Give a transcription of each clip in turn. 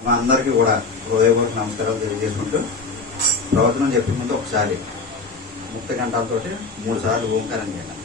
మా అందరికీ కూడా హృదయపూర్వక నమస్కారాలు తెలియజేసుకుంటూ ప్రవచనం చెప్పే ముందు ఒకసారి ముప్పై గంటలతోటి మూడు సార్లు ఓంకారం చేయాలి.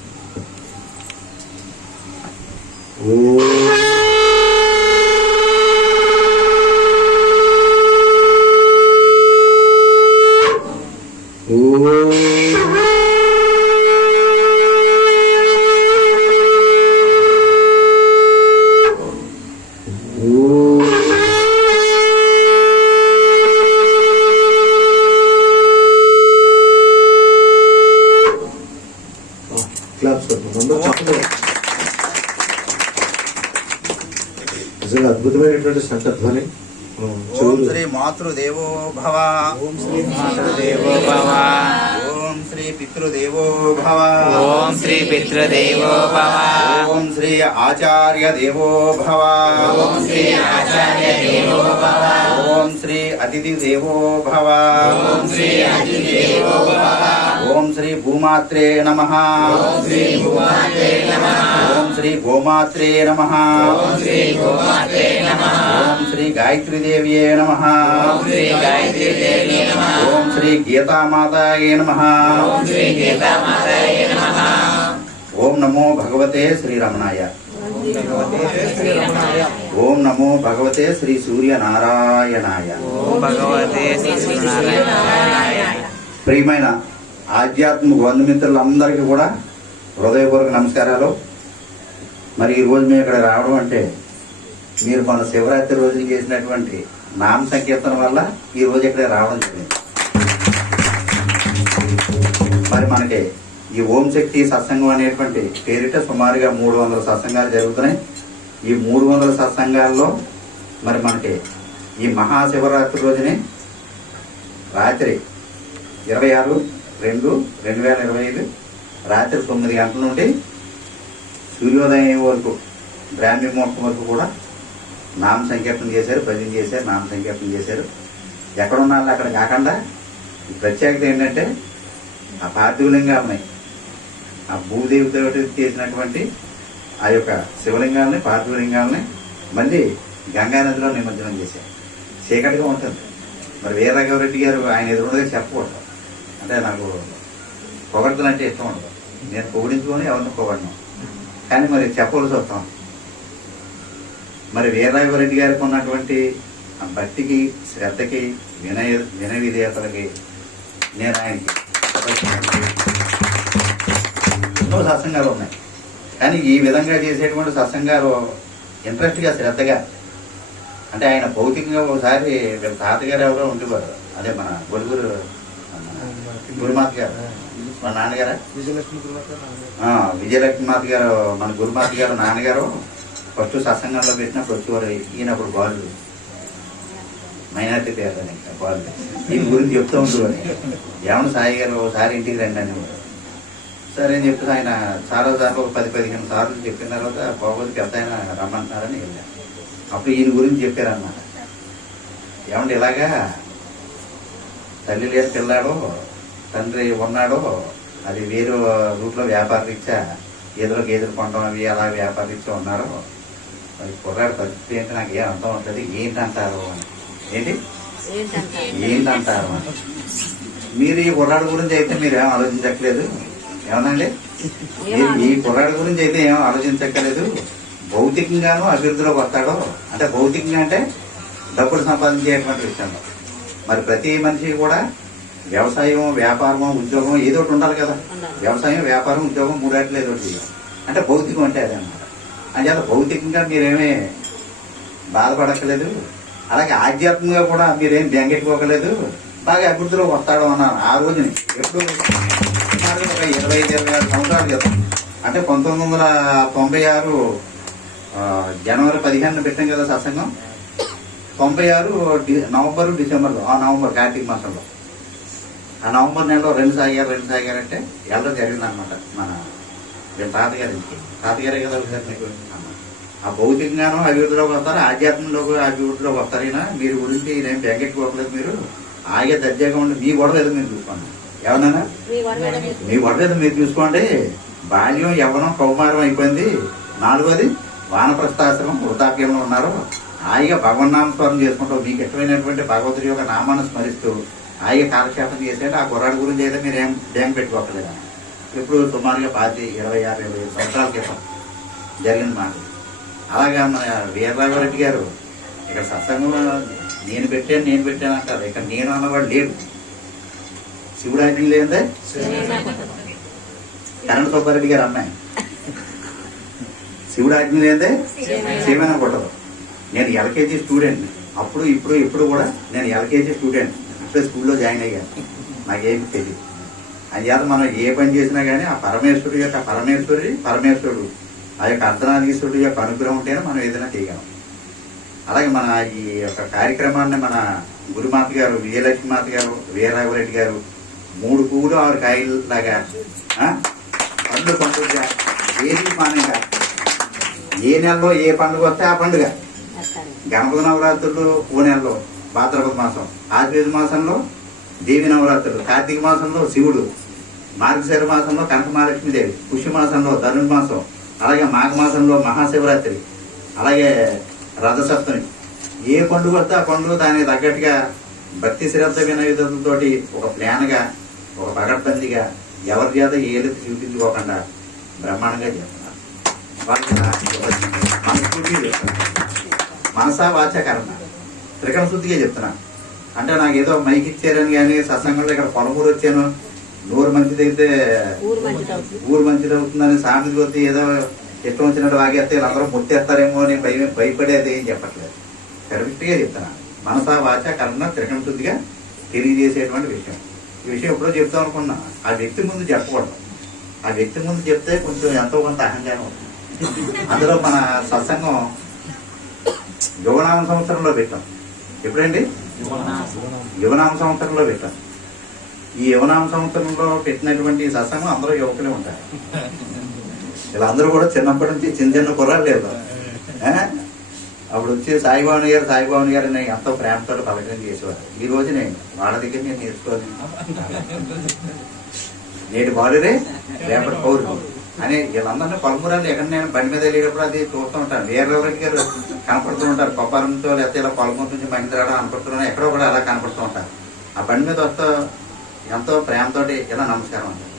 క్లాప్స్ నిజంగా అద్భుతమైనటువంటి మనం ఓం శ్రీ మాతృదేవో భవ. ఓం శ్రీ మాతృదేవో భవ. ఓం శ్రీ పితృదేవో భవ. ఓం శ్రీ పితృదేవో భవ. ఓం శ్రీ ఆచార్య దేవో భవ. ఓం శ్రీ ఆచార్య దేవో భవ. ఓం శ్రీ అతిథి దేవో భవ. ఓం శ్రీ అతిదేవో భవ. ఓం శ్రీ భూమాత్రే నమ. ఓం శ్రీ భూమాతే నమః. ఓం శ్రీ గోమాత్రే నమ. ఓం శ్రీ గోమాతే నమః. ఓం శ్రీ గాయత్రీ దేవ్యే నమ. ఓం శ్రీ గాయత్రీ దేవి నమః. ఓం శ్రీ గీతామాతాయే నమ. ఓం నమః. ఓం నమో భగవతే శ్రీరమణాయ ఓం నమో భగవతే శ్రీ సూర్యనారాయణాయ ఓం భగవతే శ్రీ నారాయణాయ. ప్రియమైన ఆధ్యాత్మిక బంధుమిత్రులందరికీ కూడా హృదయపూర్వక నమస్కారాలు. మరి ఈరోజు మేము ఇక్కడ రావడం అంటే మీరు మన శివరాత్రి రోజు చేసినటువంటి నామ సంకీర్తన వల్ల ఈ రోజు ఇక్కడ రావడం జరిగింది. మరి మనకి ఈ ఓం శక్తి సత్సంగం అనేటువంటి పేరిట సుమారుగా మూడు వందల సత్సంగాలు జరుగుతున్నాయి. ఈ మూడు వందల సత్సంగాల్లో మరి మనకి ఈ మహాశివరాత్రి రోజునే రాత్రి ఇరవై ఆరు రెండు రెండు వేల ఇరవై ఐదు రాత్రి తొమ్మిది గంటల నుండి సూర్యోదయం వరకు బ్రాహ్మీ ముహూర్తం వరకు కూడా నామ సంకీర్తన చేశారు భజన చేశారు నామ సంకీర్తన చేశారు. ఎక్కడ వాళ్ళు అక్కడ కాకుండా ప్రత్యేకత ఏంటంటే ఆ పార్థివలింగాలని ఆ భూదేవితో చేసినటువంటి ఆ యొక్క శివలింగాలని పార్థివలింగాలని మళ్ళీ గంగా నదిలో నిమజ్జనం చేశారు. చీకటిగా ఉంటుంది. మరి వీరరాఘవరెడ్డి గారు ఆయన ఎదురుగా చెప్పకూడదు. అంటే నాకు పొగడతలు అంటే ఇష్టం ఉండదు. నేను పొగిడించుకొని ఎవరిని పొగడను. కానీ మరి చెప్పవలసి వస్తాం. మరి వీరరాఘవరెడ్డి గారికి ఉన్నటువంటి ఆ భక్తికి శ్రద్ధకి వినయ వినయ విధేయతలకి నేను ఆయనకి ఎన్నో సత్సంగాలు ఉన్నాయి. కానీ ఈ విధంగా చేసేటువంటి సత్సంగాలు ఇంట్రెస్ట్గా శ్రద్ధగా అంటే ఆయన భౌతికంగా ఒకసారి వీళ్ళ తాతగారు ఎవరో ఉండేవారు. అదే మన గొలుగురు గురుమాత గారు మన నాన్నగారా. విజయలక్ష్మి విజయలక్ష్మీమాత గారు మన గురుమాత గారు నాన్నగారు ఫస్ట్ సత్సంగంలో పెట్టినప్పుడు వచ్చేవారు. ఈయన అప్పుడు బాలు మైనార్టీ పేరు అని బాలు ఈయన గురించి చెప్తూ ఉండేవారు. ఏమన్నా సాయి గారు ఒకసారి ఇంటికి రండి అనేవారు. సరే అని చెప్పి ఆయన చాలా సార్లు ఒక పది పదిహేను సార్లు చెప్పిన తర్వాత బాగోదు పెద్ద ఆయన రమ్మంటున్నారని వెళ్ళాను అప్పుడు ఈయన గురించి చెప్పారన్నమాట. ఏమంటే ఇలాగా తల్లి లేని పిల్లాడు తండ్రి ఉన్నాడు అది వేరు రూట్లో వ్యాపార రీత్యా ఎదురు గేదెలు కొనడం అవి అలా వ్యాపార రీత్యా ఉన్నారు మరి కుర్రాడు పరిస్థితి ఏంటి? నాకు ఏం అర్థం అవుతుంది ఏంటంటారు అని. ఏంటి? ఏంటంటారు? అని. మీరు ఈ కుర్రాడు గురించి అయితే మీరు ఏం ఆలోచించట్లేదు ఏమనండి ఈ- ఈ కుర్రాడు గురించి అయితే ఏం ఆలోచించక్కర్లేదు. భౌతికంగాను అభివృద్ధిలోకి వస్తాడో అంటే భౌతికంగా అంటే డబ్బులు సంపాదించేటువంటి విషయంలో. మరి ప్రతి మనిషి కూడా వ్యవసాయం వ్యాపారము ఉద్యోగం ఏదో ఒకటి ఉండాలి కదా. వ్యవసాయం వ్యాపారం ఉద్యోగం మూడాట్లు ఏదో ఒకటి. అంటే భౌతికం అంటే అదే అన్నమాట. అంచేత భౌతికంగా మీరేమీ బాధపడక్కలేదు అలాగే ఆధ్యాత్మికంగా కూడా మీరేం బెంగెట్టుకోకలేదు బాగా అభివృద్ధిలోకి వస్తాడు అన్నారు ఆ రోజుని ఎప్పుడు? ఒక ఇరవై ఐదు ఇరవై ఆరు సంవత్సరాల క్రితం అంటే పంతొమ్మిది వందల తొంభై ఆరు జనవరి పదిహేను పెట్టాం కదా సత్సంగం. తొంభై ఆరు నవంబర్ డిసెంబర్లో ఆ నవంబర్ కార్తీక మాసంలో. ఆ నవంబర్ నెలలో రెండు సాగారు రెండు సాగారు అంటే వెళ్ళడం జరిగింది అనమాట మన వీళ్ళ తాతగారి ఇంటికి తాతగారే కదా వచ్చారు మీకు. ఆ భౌతికంగానూ అభివృద్ధిలోకి వస్తారు ఆధ్యాత్మికంలోకి అభివృద్ధిలోకి వస్తారైనా? మీరు గురించి నేను బెంగెట్టుకోవట్లేదు మీరు. ఆగే దర్జాగా ఉండి మీ గొడవ ఏదో మీరు చూసుకోండి. ఏమన్నా మీ గొడవ ఏదో మీరు చూసుకోండి. బాల్యం యవ్వనం కౌమారం అయిపోయింది. నాలుగోది వానప్రస్థాశ్రమం వృద్ధాప్యంలో ఉన్నారు. హాయిగా భగవన్నామస్మరణ చేసుకుంటూ మీకు ఇష్టమైనటువంటి భగవతుడి యొక్క నామాన్ని స్మరిస్తూ హాయిగా కాలక్షేపం చేసేట ఆ కుర్రాడి గురించి అయితే మీరు ఏం డ్యాం పెట్టుకోకలేదు ఇప్పుడు సుమారుగా పాతి ఇరవై ఆరు ఇరవై ఐదు సంవత్సరాల క్రితం జరిగిన మాట. అలాగా మన వీరరాఘవరెడ్డి గారు ఇక్కడ సత్సంగంలో నేను పెట్టాను నేను పెట్టాను అంటారు. ఇక్కడ నేను అన్నవాడు లేడు. శివుడు ఆజ్ఞ లేదే? కరణ్ సుబ్బారెడ్డి గారు అమ్మాయి. శివుడు ఆజ్ఞ లేదే? సేమైన కొట్టదు. నేను ఎల్కేజీ స్టూడెంట్. అప్పుడు ఇప్పుడు ఇప్పుడు కూడా నేను ఎల్కేజీ స్టూడెంట్. ఇప్పుడే స్కూల్లో జాయిన్ అయ్యాను నాకేమి తెలియదు అంచేత మనం ఏ పని చేసినా కానీ ఆ పరమేశ్వరుడు యొక్క పరమేశ్వరుడి పరమేశ్వరుడు. ఆ యొక్క అర్ధనాధీశ్వరుడు యొక్క అనుగ్రహం ఉంటేనే మనం ఏదైనా చేయగలం. అలాగే మన ఈ యొక్క కార్యక్రమాన్ని మన గురుమాత గారు విజయలక్ష్మీమాత గారు వీరరాఘవరెడ్డి గారు మూడు పువ్వులు ఆరు కాయలు లాగా పండ్లు పండుగ ఏది మానేగా? ఏ నెలలో ఏ పండుగ వస్తే ఆ పండుగ. గణపతి నవరాత్రులు ఓ నెలలో భాద్రపద మాసం ఆశ్వేజ మాసంలో దేవి నవరాత్రులు కార్తీక మాసంలో శివుడు మార్గశిర మాసంలో కనక మహాలక్ష్మీదేవి పుష్య మాసంలో ధనుర్ మాసం అలాగే మాఘ మాసంలో మహాశివరాత్రి అలాగే రథసప్తమి. ఏ పండుగ వస్తే ఆ పండుగ దానికి తగ్గట్టుగా భక్తి శ్రద్ధ వినయుధంతోటి ఒక ప్లాన్గా ఒక పగడ్బందీగా ఎవరి చేత ఏలెత్తి చూపించుకోకుండా బ్రహ్మాండంగా చేస్తున్నారు. వాళ్ళకి మనస్ఫూర్తిగా మనసా వాచ కర్మ త్రికరణ శుద్ధిగా చెప్తున్నా. అంటే నాకు ఏదో మైక్ ఇచ్చారని కానీ సత్సంగంలో ఇక్కడ పొలమూరు వచ్చాను. నూరు మంచిది అయితే ఊరు మంచిది అవుతుంది. అవుతుందని సామెత కొద్ది ఏదో ఇష్టం వచ్చినట్టు వాగేస్తే వీళ్ళందరూ ముట్టేస్తారేమో అని భయం భయపడేది ఏం చెప్పట్లేదు. కరెక్ట్గా చెప్తున్నా. మనసా వాచ కర్మ త్రికరణ శుద్ధిగా తెలియజేసేటువంటి విషయం. ఈ విషయం ఎప్పుడో చెప్తాం అనుకున్నా. ఆ వ్యక్తి ముందు చెప్పకూడదు. ఆ వ్యక్తి ముందు చెప్తే కొంచెం ఎంతో కొంత అహంకారం ఉంటుంది అందులో మన సత్సంగం యువనామ సంవత్సరంలో పెట్టాం. ఎప్పుడండి? యువనామ సంవత్సరంలో పెట్టాం. ఈ యువనామ సంవత్సరంలో పెట్టినటువంటి సత్సంగం అందరూ యువకులే ఉంటారు. వీళ్ళందరూ కూడా చిన్నప్పటి నుంచి చిన్న చిన్న కుర్రాలు లేదు అప్పుడు వచ్చి సాయిబాబు గారు సాయిబాబు నేను ఎంతో ప్రేమతో పలకరం చేసేవారు. ఈ రోజు నేను వాళ్ళ దగ్గర నేను నేర్చుకోవాలి నేటి బాలురే రేపటి పౌరులు అని వీళ్ళందరినీ పలుమురాలు ఎక్కడ నేను బండి మీద వెళ్ళేటప్పుడు అది చూస్తూ ఉంటాను. వేరెవరికి గారు కనపడుతూ ఉంటారు. కొప్పారంతో లేకపోతే ఇలా పొలమూరు నుంచి మహింద్రాడ అనుకుంటున్నాను. ఎక్కడో కూడా అలా కనపడుతూ ఉంటారు. ఆ బండి మీద వస్తూ ఎంతో ప్రేమతోటి ఇలా నమస్కారం అంటారు.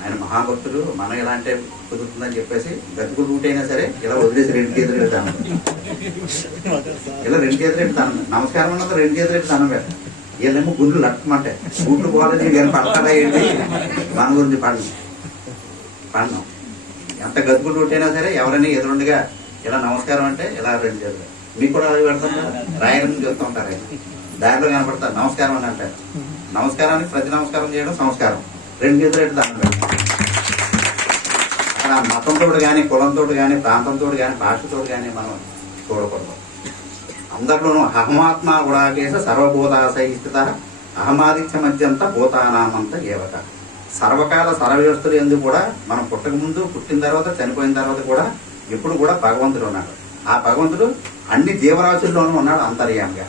ఆయన మహాభక్తుడు మనం ఇలా అంటే కుదురుతుందని చెప్పేసి గతుకులు రూట్ అయినా సరే ఇలా వదిలేసి రెండు చేతులు పెడతాను. ఇలా రెండు చేతులు పెడతాను. నమస్కారం అన్నది రెండు చేతులు పెడతాను పెట్ట వీళ్ళేమో గుండ్లు లట్టమంటే గుండ్లు పోవాలని నేను పడతాడా ఏంటి? మన గురించి పడను ప్రాణం. ఎంత గతుకులు ఉంటేనా అయినా సరే ఎవరైనా ఎదురుండగా ఇలా నమస్కారం అంటే ఇలా రెండు చేతులు మీకు కూడా అది పెడతాం రాయడం చూస్తూ ఉంటారు ఆయన. దారిలో కనపడతారు. నమస్కారం అని అంటారు. నమస్కారానికి ప్రతి నమస్కారం చేయడం సంస్కారం. రెండు చేతులు పెట్టి దండం పెట్టాలి అక్కడ మతంతో కానీ కులంతో కానీ ప్రాంతంతో కానీ భాషతో కానీ మనం చూడకూడదు. అందరిలోనూ అహమాత్మ గుణాకేశ సర్వభూతాశయిస్థిత అహమాదిత్య మధ్యంత భూతానామంత ఏవత. సర్వకాల సర్వవ్యవస్థలు ఎందుకు కూడా మనం పుట్టక ముందు పుట్టిన తర్వాత చనిపోయిన తర్వాత కూడా ఎప్పుడు కూడా భగవంతుడు ఉన్నాడు. ఆ భగవంతుడు అన్ని జీవరాశుల్లోనూ ఉన్నాడు అంతర్యామిగా.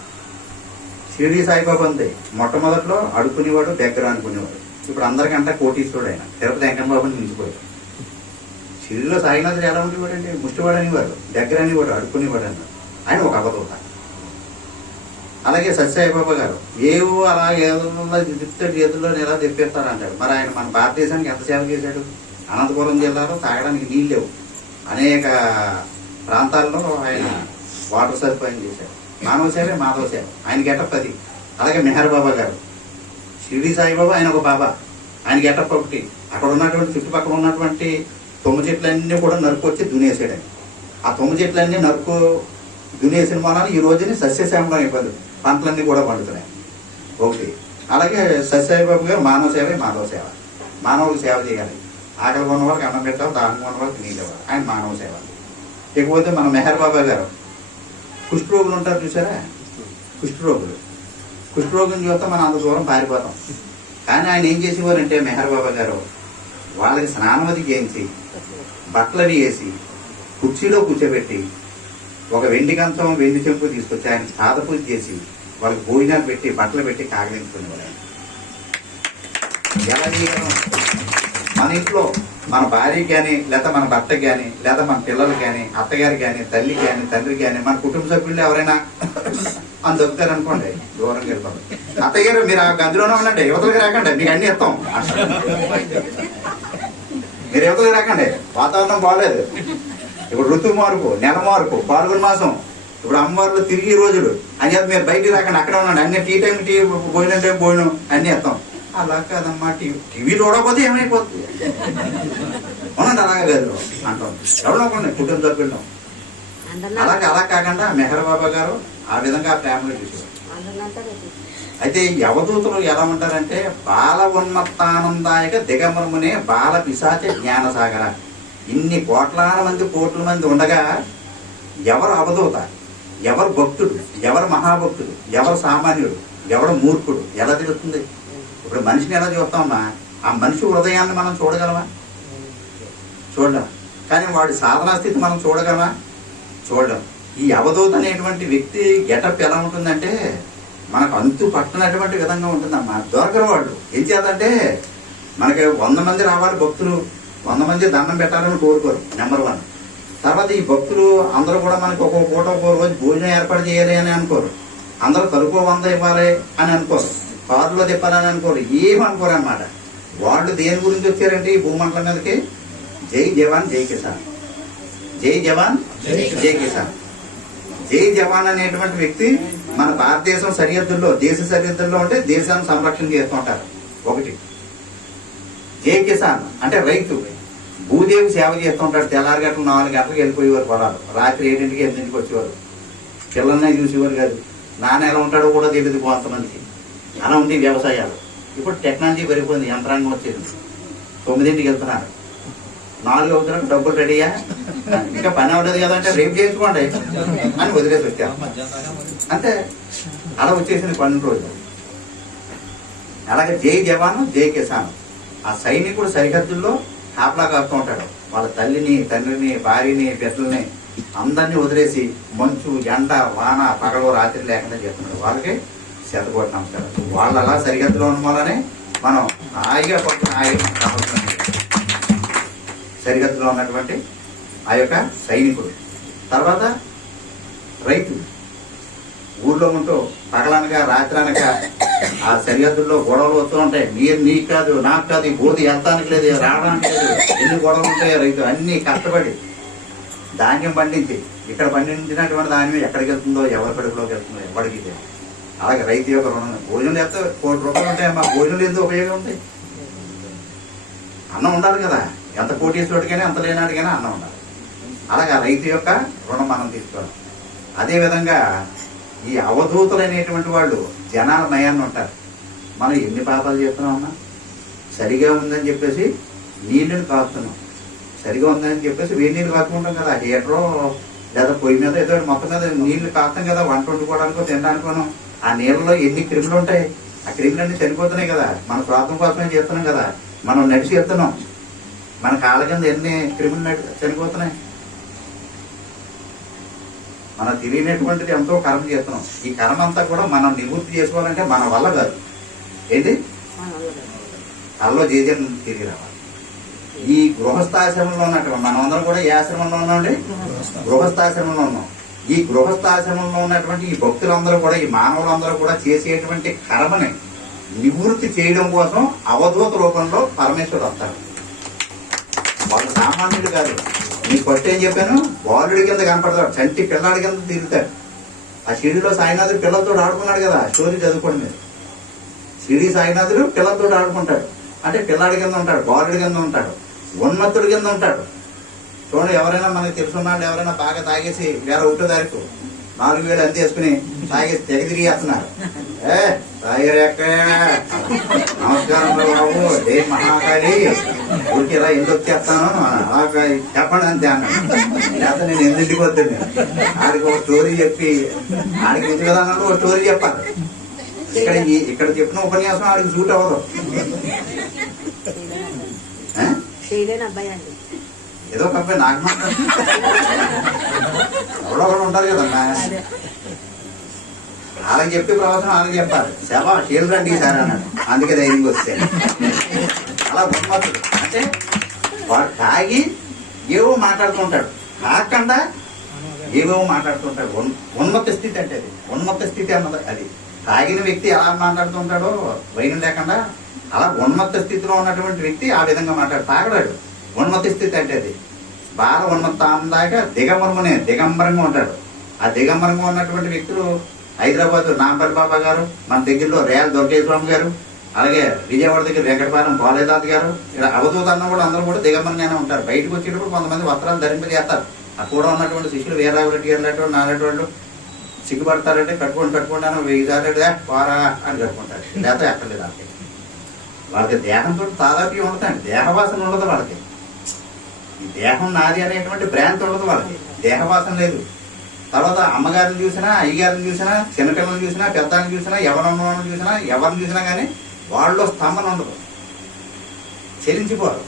షిరిడి సాయిబాబా అంతే మొట్టమొదట్లో అడుక్కునేవాడు దగ్గర అనుకునేవాడు. ఇప్పుడు అందరికంటే కోటీశ్వరుడు ఆయన తిరుపతి వెంకటబాబుని బాబుని షిరిడిలో సాయినాథుడు ఎలా ఉండేవాడండి ముష్టివాడు అనేవాడు దగ్గర అనేవాడు అడుకునేవాడు అన్నాడు. ఆయన ఒక అవధూత. అలాగే సత్యసాయిబాబా గారు ఏవో అలా ఏదో చెప్తాడు చేతుల్లో ఎలా తెప్పిస్తారు అంటాడు మరి ఆయన మన భారతదేశానికి ఎంత సేవ చేశాడు? అనంతపురం జిల్లాలో తాగడానికి నీళ్ళు లేవు. అనేక ప్రాంతాల్లో ఆయన వాటర్ సదుపాయం చేశాడు. మానవ సేవే మాధవ సేవ. ఆయన గెటప్ అది. అలాగే మెహర్ బాబా గారు. షిరిడి సాయిబాబా ఆయన ఒక బాబా. ఆయన గెటప్ ఒకటి. అక్కడ ఉన్నటువంటి చుట్టుపక్కల ఉన్నటువంటి తుమ్మ చెట్లన్నీ కూడా నరుకొచ్చి దునేసాడు ఆయన. ఆ తుమ్మ చెట్లన్నీ నరుకు దునేసిన మూలాన ఈ రోజుని సస్యశ్యామలం ఇబ్బంది పంటలన్నీ కూడా పండుతున్నాయి. ఒకటి. అలాగే సత్యసాయిబాబు గారు మానవ సేవ మాధవ సేవ. మానవులకు సేవ చేయాలి. ఆకలి ఉన్న వాళ్ళకి అన్నం పెట్టాలి దాహం ఉన్న వాళ్ళకి నీళ్ళు ఇవ్వాలి. ఆయన మానవ సేవ. ఇకపోతే మన మెహర్ బాబా గారు కుష్ఠరోగులు ఉంటారు చూసారా? కుష్ఠరోగులు. కుష్ఠరోగం చూస్తే మనం అంత దూరం పారిపోతాం. కానీ ఆయన ఏం చేసేవారంటే మెహర్ బాబా గారు వాళ్ళకి స్నానం అది చేయించి బట్టలు అవి వేసి కుర్చీలో కూర్చోబెట్టి ఒక వెండి కంచం వెండి చెంపు తీసుకొచ్చి ఆయన పాద పూజ చేసి వాళ్ళకి భోజనాలు పెట్టి బట్టలు పెట్టి కాగలించుకునేవారు ఎలా చేయగలం? మన ఇంట్లో మన భార్యకి కానీ లేదా మన భర్తకి కానీ లేదా మన పిల్లలకి కానీ అత్తగారికి కానీ తల్లికి కానీ తండ్రికి కానీ మన కుటుంబ సభ్యులు ఎవరైనా అని దొరుకుతారనుకోండి దూరంగా వెళ్తాం అత్తగారు మీరు ఆ గదిలోనే ఉండండి యువతలకు రాకండి మీకు అన్ని ఇస్తాం. మీరు యువతలకు రాకండి వాతావరణం బాగలేదు ఇప్పుడు ఋతువు మార్పు నెల మార్పు పాల్గొన మాసం. ఇప్పుడు అమ్మవార్లు తిరిగి రోజులు. అని చెప్పి మీరు బయటికి రాకండి అక్కడ ఉండండి అన్ని టీ టైం టీ భోజనం టైం భోజనం అన్ని ఇస్తాం అలా కాదమ్మా టీవీ టీవీ చూడకపోతే ఏమైపోతుంది? అవునండి అలాగే గదిలో అంటాం. కుటుంబ సభ్యులు. అలాగే అలా కాకుండా మెహర్ బాబా గారు ఆ విధంగా ఆ ఫ్యామిలీ చూసారు అయితే ఈ అవధూతులు ఎలా ఉంటారంటే బాల ఉన్మత్తానందాయక దిగమరమునే బాల పిశాచ జ్ఞాన సాగర ఇన్ని కోట్లాన మంది కోట్ల మంది ఉండగా ఎవరు అవధూత? ఎవరు భక్తుడు ఎవరు మహాభక్తుడు ఎవరు సామాన్యుడు ఎవరు మూర్ఖుడు ఎలా తెలుస్తుంది? ఇప్పుడు మనిషిని ఎలా చూస్తామమ్మా? ఆ మనిషి హృదయాన్ని మనం చూడగలమా? చూడలేం. కానీ వాడి సాధనా స్థితి మనం చూడగలమా? చూడలేం. ఈ అవధూత అనేటువంటి వ్యక్తి గెటప్ ఎలా ఉంటుందంటే మనకు అంతు పట్టనటువంటి విధంగా ఉంటుందమ్మా. దొరకరు వాళ్ళు. ఏం చేద్దంటే మనకి వంద మంది రావాలి భక్తులు. వంద మంది దండం పెట్టాలని కోరుకోరు నెంబర్ వన్. తర్వాత ఈ భక్తులు అందరూ కూడా మనకి ఒక్కొక్క పూట ఒక్కో రోజు భోజనం ఏర్పాటు చేయాలి అని అనుకోరు. అందరూ తలుపు వంద ఇవ్వాలి అని అనుకోరు. కారులో తిప్పాలని అనుకోరు. ఏం అనుకోరు అనమాట వాళ్ళు దేని గురించి వచ్చారంటే ఈ భూమండలం మీదకి? జై జవాన్ జై కిసాన్. జై జవాన్ జై కిసాన్. జై జవాన్ అనేటువంటి వ్యక్తి మన భారతదేశం సరిహద్దుల్లో దేశ సరిహద్దుల్లో ఉంటే దేశాన్ని సంరక్షణ చేస్తూ ఉంటారు. ఒకటి. జై కిసాన్ అంటే రైతు. భూదేవి సేవ చేస్తుంటాడు తెల్లారి గంటలు నాలుగు గంటలకు వెళ్ళిపోయేవారు పొలాలు. రాత్రి ఏడింటికి ఎనిమిదింటికి వచ్చేవారు. పిల్లల్ని చూసేవారు కాదు. నాన్న ఎలా ఉంటాడో కూడా తెలియదు కొంతమందికి. అలా ఉంది వ్యవసాయాలు. ఇప్పుడు టెక్నాలజీ పెరిగిపోయింది. యంత్రాంగం వచ్చేది తొమ్మిదింటికి వెళ్తున్నారు. నాలుగు అవుతున్నాడు డబ్బులు రెడీయా ఇంకా పని అవ్వలేదు కదా అంటే రేపు చేసుకోండి అని వదిలేసి వచ్చారు. అంతే అలా వచ్చేసింది పన్నెండు రోజులు. అలాగే జై జవాను జై కిసాన్. ఆ సైనికుడు సరిహద్దుల్లో కాపలా కాస్తూ ఉంటాడు. వాళ్ళ తల్లిని తండ్రిని భార్యని బిడ్డల్ని అందరినీ వదిలేసి మంచు ఎండ వాన పగలు రాత్రి లేకుండా చేస్తున్నాడు. వాళ్ళకి శతకోటి నమస్కారం. వాళ్ళు అలా సరిహద్దులో ఉండడం వల్లనే మనం హాయిగా పట్టుకుని హాయిగా మనకు సరిహద్దులో ఉన్నటువంటి ఆ యొక్క సైనికుడు. తర్వాత రైతు. ఊర్లో ఉంటూ పగలనక రాత్రనక ఆ సరిహద్దుల్లో గొడవలు వస్తూ ఉంటాయి. నీరు నీకు కాదు నాకు కాదు ఈ బోధి వెళ్తానికి లేదు రావడానికి లేదు. ఎన్ని గొడవలు ఉంటాయో రైతు అన్ని కష్టపడి ధాన్యం పండించి ఇక్కడ పండించినటువంటి ధాన్యం ఎక్కడికి వెళ్తుందో ఎవరి కడుపులోకి వెళ్తుందో ఎవరికి తెలియదు. అలాగే రైతు యొక్క రుణం భోజనం లేకపోతే కోటి రూపాయలు ఉంటాయి మా భోజనం లేదు ఉపయోగం ఉంది అన్నం ఉండాలి కదా. ఎంత కోటీశ్వరుడికైనా ఎంత లేనాడికైనా అన్నం ఉండాలి. అలాగే ఆ రైతు యొక్క రుణం మనం తీసుకోవాలి. అదేవిధంగా ఈ అవధూతులైనటువంటి వాళ్ళు జనాల నయాన్ని ఉంటారు మనం ఎన్ని పాపాలు చెప్తున్నామన్నా సరిగా ఉందని చెప్పేసి నీళ్ళని కాస్తున్నాం. సరిగా ఉందని చెప్పేసి వేడి నీళ్ళు కాచుకుంటాం కదా. హీటరో లేదా పొయ్యి మీద ఏదో ఒకటి మొత్తం మీద నీళ్ళు కాస్తాం కదా. వంట వండుకోవడానికో తినడానికోనో. ఆ నీళ్ళలో ఎన్ని క్రిములు ఉంటాయి? ఆ క్రిములన్నీ చనిపోతున్నాయి కదా. మన స్వార్థం కోసమే చేస్తున్నాం కదా. మనం నడిచి వెళ్తున్నాం. మన కాళ్ళ కింద ఎన్ని క్రిములు నడి- చనిపోతున్నాయి? మనం తెలియనటువంటిది ఎంతో కర్మ చేస్తున్నాం. ఈ కర్మ అంతా కూడా మనం నివృత్తి చేసుకోవాలంటే మన వల్ల కాదు. ఏంటి? కళ్ళలో జేజం తిరిగి రావాలి. ఈ గృహస్థాశ్రమంలో ఉన్నటువంటి మనం అందరం కూడా ఏ ఆశ్రమంలో ఉన్నామండి గృహస్థాశ్రమంలో ఉన్నాం. ఈ గృహస్థాశ్రమంలో ఉన్నటువంటి ఈ భక్తులందరూ కూడా ఈ మానవులందరూ కూడా చేసేటువంటి కర్మని నివృత్తి చేయడం కోసం అవధూత రూపంలో పరమేశ్వరుడు వస్తాడు వాళ్ళు సామాన్యుడు కాదు. మీకు ఫస్ట్ ఏం చెప్పాను? బాలుడి కింద కనపడతాడు చంటి పిల్లాడి కింద తిరుగుతాడు. ఆ షిరిడిలో సాయినాథుడు పిల్లలతో ఆడుకున్నాడు కదా స్టోరీ చదువుకోండి మీరు. షిరిడి సాయినాథుడు పిల్లలతో ఆడుకుంటాడు. అంటే పిల్లాడి కింద ఉంటాడు బాలుడి కింద ఉంటాడు ఉన్మత్తుడి కింద ఉంటాడు. చూడండి ఎవరైనా మనకి తెలుసున్నాడు ఎవరైనా బాగా తాగేసి వేరే ఒకటో తారీఖు నాలుగు వేలు అంత వేసుకుని తాగేసి తెగ తిరిగేస్తున్నారు. ఏ తాగారేక్క నమస్కారం బాబు. ఏ మహాకాళి. ఊరికి ఇలా ఎందుకు వచ్చేస్తాను? చెప్పండి అంతే అన్న. లేకపోతే నేను ఎందుకు వద్దండి ఆడికి ఒక స్టోరీ చెప్పి ఆడికి ఇది కదా అన్నాడు ఒక స్టోరీ చెప్పాలి. ఇక్కడ ఇక్కడ చెప్పిన ఉపన్యాసం ఆడికి సూట్ అవ్వదు. చేయలేని అబ్బాయి అండి. ఏదో ఒక అబ్బాయి నాకు ఎవడో ఒకడు ఉంటారు కదమ్మా వాళ్ళకి చెప్పి ప్రవచనం వాళ్ళకి చెప్పాలి. శవ రండి సార్ అన్నాడు. అందుకే ధైర్యంగా వస్తే అలా ఉన్మత్తుడు అంటే వాడు తాగి ఏవో మాట్లాడుతుంటాడు కాకుండా ఏవేవో మాట్లాడుతుంటాడు ఉన్- ఉన్మత్త స్థితి అంటే అది. ఉన్మత్త స్థితి అన్నది అది. తాగిన వ్యక్తి ఎలా మాట్లాడుతుంటాడో వైనం లేకుండా అలా ఉన్మత్త స్థితిలో ఉన్నటువంటి వ్యక్తి ఆ విధంగా మాట్లాడు తాగడాడు. ఉన్మత్త స్థితి అంటే అది బాల ఉన్నత అందాక దిగంబరమునే దిగంబరంగా ఉంటాడు. ఆ దిగంబరంగా ఉన్నటువంటి వ్యక్తులు హైదరాబాద్ నాంపల్లి బాబా గారు మన దగ్గరలో రేల దుర్గేశ్వరం గారు అలాగే విజయవాడ దగ్గర వెంకటపాలెం బాలేదాత్ గారు ఇలా అవధూత అన్న కూడా అందరూ కూడా దిగంబరంగానే ఉంటారు. బయటకు వచ్చేటప్పుడు కొంతమంది వస్త్రాలు ధరింపజేస్తారు ఆ కూడా ఉన్నటువంటి శిష్యులు వీరరావురెడ్డి గారు అనేటువంటి వాళ్ళు సిగ్గుపడతారంటే కట్టుకోండి కట్టుకోండి అని వెయ్యి సార్లు అని కట్టుకుంటారు. లేకపోతే ఎక్కర్లేదు వాళ్ళకి. వాళ్ళకి దేహంతో తాదాపి ఉండదండి. దేహవాసన ఉండదు వాళ్ళకి. ఈ దేహం నాది అనేటువంటి భ్రాంతి ఉండదు వాళ్ళకి. దేహవాసం లేదు. తర్వాత అమ్మగారిని చూసినా అయ్యగారిని చూసినా చిన్నపిల్లల్ని చూసినా పెద్దాన్ని చూసినా ఎవరన్నవాళ్ళని చూసినా ఎవరిని చూసినా కానీ వాళ్ళలో స్తంభన ఉండదు. చెలించిపోరు.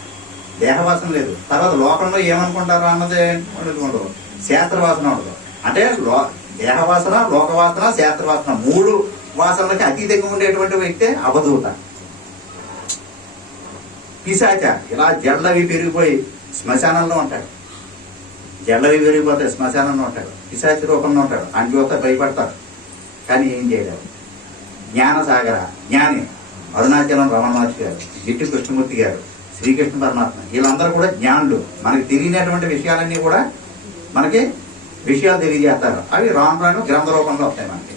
దేహవాసన లేదు. తర్వాత లోకంలో ఏమనుకుంటారు అన్నది ఉండదు. ఉండదు. శాస్త్రవాసన ఉండదు. అంటే లో దేహవాసన లోకవాసన శాస్త్రవాసన మూడు వాసనలకి అతీతంగా ఉండేటువంటి వ్యక్తే అవధూత. పిశాచ. ఇలా జడ్లవి పెరిగిపోయి శ్మశానంలో ఉంటాడు. జల్లవి విరిగిపోతాయి శ్మశానంలో ఉంటాడు. పిశాచి రూపంలో ఉంటాడు. అని చూస్తే భయపడతారు కానీ ఏం చేయలేరు జ్ఞానసాగర జ్ఞాని అరుణాచలం రమణ మహర్షి గారు జిట్టు కృష్ణమూర్తి గారు శ్రీకృష్ణ పరమాత్మ వీళ్ళందరూ కూడా జ్ఞానులు. మనకి తెలియనటువంటి విషయాలన్నీ కూడా మనకి విషయాలు తెలియజేస్తారు. అవి రాను రాను గ్రంథ రూపంలో వస్తాయి మనకి.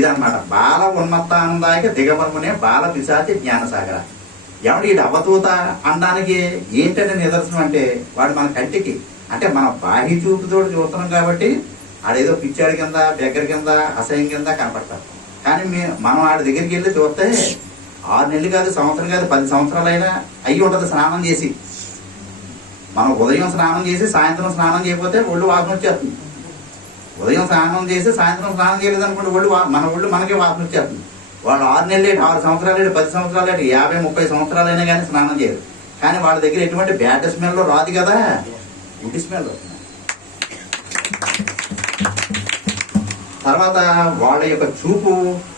ఇదన్నమాట. బాల ఉన్మత్తానందాయక దిగమర్మునే బాల పిశాచి జ్ఞానసాగర. ఎవడు ఇది అవతూత అనడానికి ఏంటంటే నిదర్శనం అంటే వాడు మన కంటికి అంటే మన బాహ్య చూపుతో చూస్తున్నాం కాబట్టి ఆడేదో పిచ్చాడి కింద బెగ్గర కింద అసహ్యం కింద కనపడతారు కానీ మే మనం ఆడి దగ్గరికి వెళ్ళి చూస్తే ఆరు నెలలు కాదు సంవత్సరం కాదు పది సంవత్సరాలైనా అయ్యి ఉంటుంది స్నానం చేసి. మనం ఉదయం స్నానం చేసి సాయంత్రం స్నానం చేయకపోతే ఒళ్ళు వాసన వచ్చేస్తుంది. ఉదయం స్నానం చేసి సాయంత్రం స్నానం చేయలేదనుకోండి ఒళ్ళు వా- మన ఒళ్ళు మనకే వాసన వచ్చేస్తుంది. వాళ్ళు ఆరు నెలలు ఏంటి, ఆరు సంవత్సరాలు పది సంవత్సరాలు యాభై ముప్పై సంవత్సరాలైనా కానీ స్నానం చేయరు. కానీ వాళ్ళ దగ్గర ఎటువంటి బ్యాడ్ స్మెల్ రాదు కదా. గుడ్డి స్మెల్ వస్తుంది తర్వాత వాళ్ళ యొక్క చూపు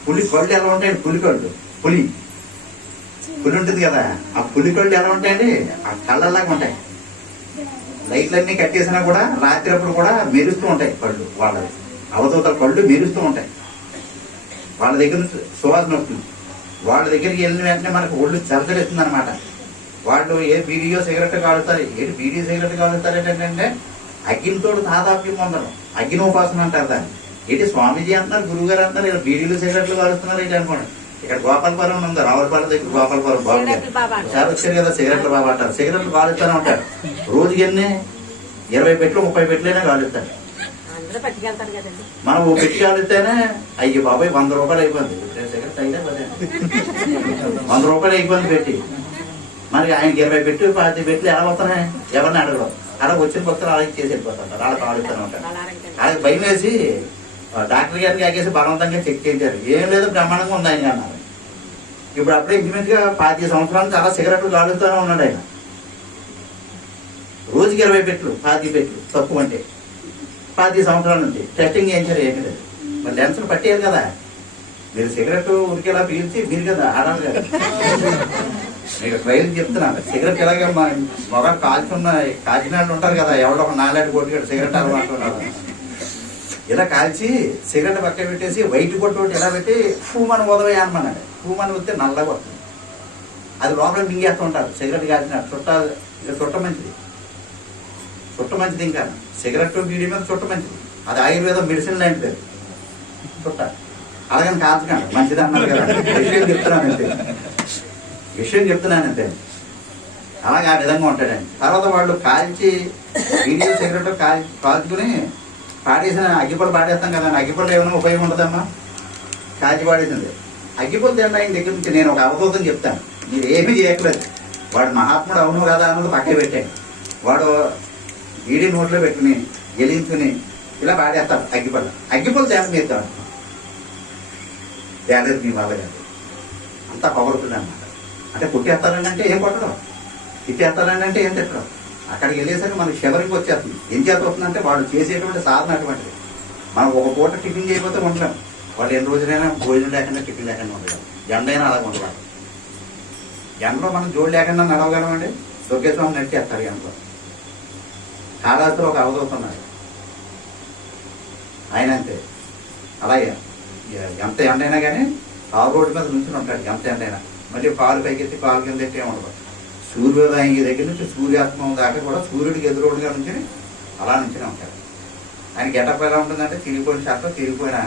పులి కళ్ళు ఎలా ఉంటాయండి? పులి కళ్ళు పులి. పులి ఉంటుంది కదా. ఆ పులి కళ్ళు ఎలా ఉంటాయండి? ఆ కళ్ళలాగా ఉంటాయి. లైట్లన్నీ కట్టేసినా కూడా రాత్రి అప్పుడు కూడా మెరుస్తూ ఉంటాయి కళ్ళు వాళ్ళ అవతూతల కళ్ళు మెరుస్తూ ఉంటాయి. వాళ్ళ దగ్గర సువాసన వస్తుంది. వాళ్ళ దగ్గరికి వెళ్ళిన వెంటనే మనకు ఒళ్ళు చలచరిస్తుంది అనమాట వాళ్ళు ఏ బీడియో సిగరెట్ కాలుతారు ఏంటి బీడీ సిగరెట్ కాలుతారు ఏంటంటే అగ్నితోడు తాదాప్యం పొందడం అగ్ని ఉపాసన అంటారు దాన్ని. ఏంటి స్వామీజీ అంటున్నారు గురువు గారు అంటున్నారు ఇలా బీడీలు సిగరెట్లు కాలుస్తున్నారు ఏంటి అనుకోండి. ఇక్కడ గోపాలపురం ఉంది రావులపాలెం దగ్గర గోపాలపురం అంటారు. ఒకసారి వచ్చారు కదా సిగరెట్లు బాబా అంటారు. సిగరెట్లు కాలుస్తూనే ఉంటారు. రోజుకి ఎన్ని? ఇరవై పెట్లు ముప్పై పెట్లైనా కాలుస్తారు. మనం ఓ పెట్టి కాలిస్తేనే అయ్యి బాబాయ్ వంద రూపాయలు అయిపోయింది. వంద రూపాయలు అయిపోయింది పెట్టి. మరి ఆయనకి ఇరవై పెట్టి పది పెట్టి ఎలా వస్తున్నాయి ఎవరిని అడగడం? అలా వచ్చిన భక్తులు అలాగే చేసి వెళ్ళిపోతుంటారు అలా కాలుస్తూనే ఉంటారు. అలా భయం వేసి డాక్టర్ గారికి ఆగేసి బలవంతంగా చెక్ చేయించారు. ఏం లేదు బ్రహ్మాండంగా ఉంది ఆయన అన్నారు. ఇప్పుడు అప్పుడే ఇంచుమించుగా పాతి సంవత్సరాలు చాలా సిగరెట్లు కాలుస్తూనే ఉన్నాడు ఆయన. రోజుకి ఇరవై పెట్లు పాతి పెట్లు తక్కువ అంటే పాతి సంవత్సరాల నుంచి. టెస్టింగ్ చేయించారు ఏమీ లేదు మరి లెన్స్లు పట్టేయాలి కదా. మీరు సిగరెట్ ఉరికేలా పీల్చి మీరు కదా ఆడాలి కదా. మీకు ట్రైల్ చెప్తున్నాను. సిగరెట్ ఎలాగ మొగ కాల్చున్న కాల్చిన ఉంటారు కదా ఎవడో ఒక నాలుగు కొట్టుకాడు సిగరెట్ అలవాటు ఇలా కాల్చి సిగరెట్ పక్క పెట్టేసి వైట్ కొట్టు ఒకటి ఎలా పెట్టి పూమని మన ఉదవే అనమన్నాడు వస్తే నల్లగా వస్తుంది. అది లోపల మింగేస్తూ ఉంటారు. సిగరెట్ కాల్చిన చుట్ట చుట్ట మంచిది. చుట్ట మంచిది ఇంకా. సిగరెట్ బీడీ మీద చుట్ట మంచిది. అది ఆయుర్వేదం మెడిసిన్ లాంటిది చుట్ట. అలాగని కాల్చకండి మంచిది అన్నారు కదా. విషయం చెప్తున్నాను అంతే విషయం చెప్తున్నాను అంతే అలాగే ఆ విధంగా ఉంటాడండి. తర్వాత వాళ్ళు కాల్చి వీడియో సిగరెట్ కాల్ కాల్చుకుని పాడేసిన అగ్గిపళ్ళు పాడేస్తాం కదా అగ్గిపళ్ళు ఏమైనా ఉపయోగం ఉండదమ్మా కాల్చి పాడేసింది. అగ్గిపళ్ళు తింటే ఆయన దగ్గర నుంచి నేను ఒక అవధూతం చెప్తాను. మీరు ఏమీ చేయట్లేదు వాడు మహాత్ముడు అవును కదా అన్నది పక్కన పెట్టాడు. వాడు ఈడి నోట్లో పెట్టుకుని గెలించుకుని ఇలా పాడేస్తారు అగ్గిపళ్ళు. అగ్గిపళ్ళు తేడం చేస్తాం తేలేదు మీ వల్ల కాదు అంతా పవర్ఫుల్ అన్నమాట. అంటే పుట్టేస్తారని అంటే ఏం కొట్టడం? తిట్టేస్తారని అంటే ఏం తిట్టడం? అక్కడికి వెళ్ళేసరికి మనకి షవరింగ్ వచ్చేస్తుంది. ఏం చేస్తుందంటే వాళ్ళు చేసేటువంటి సాధన అటువంటిది. మనం ఒక పూట టిఫిన్ చేయకపోతే ఉండలేము వాళ్ళు ఎన్ని రోజులైనా భోజనం లేకుండా టిఫిన్ లేకుండా ఉండలేం. ఎండైనా అలాగే ఉండవాలి ఎండలో మనం జోడు లేకుండా నడవగలమండి? లోకేశ్వరం నడిచేస్తారు ఎండలో. కాళాస్త్రం ఒక అవధవుతున్నారు ఆయన అంతే అలాగే ఎంత ఎండైనా కానీ ఆ రోడ్డు మీద నుంచుని ఉంటాడు ఎంత ఎండైనా. మళ్ళీ పాలు పైకెత్తి పాలు కింద ఎత్తే ఉండదు సూర్యోదయం దగ్గర నుంచి సూర్యాస్తమం దాకా కూడా సూర్యుడికి ఎదురోడుగా నుంచి అలా నుంచునే ఉంటాడు. ఆయన గెటప్ ఎలా ఉంటుందంటే తిరిగిపోయిన షర్ట్ తిరిగిపోయిన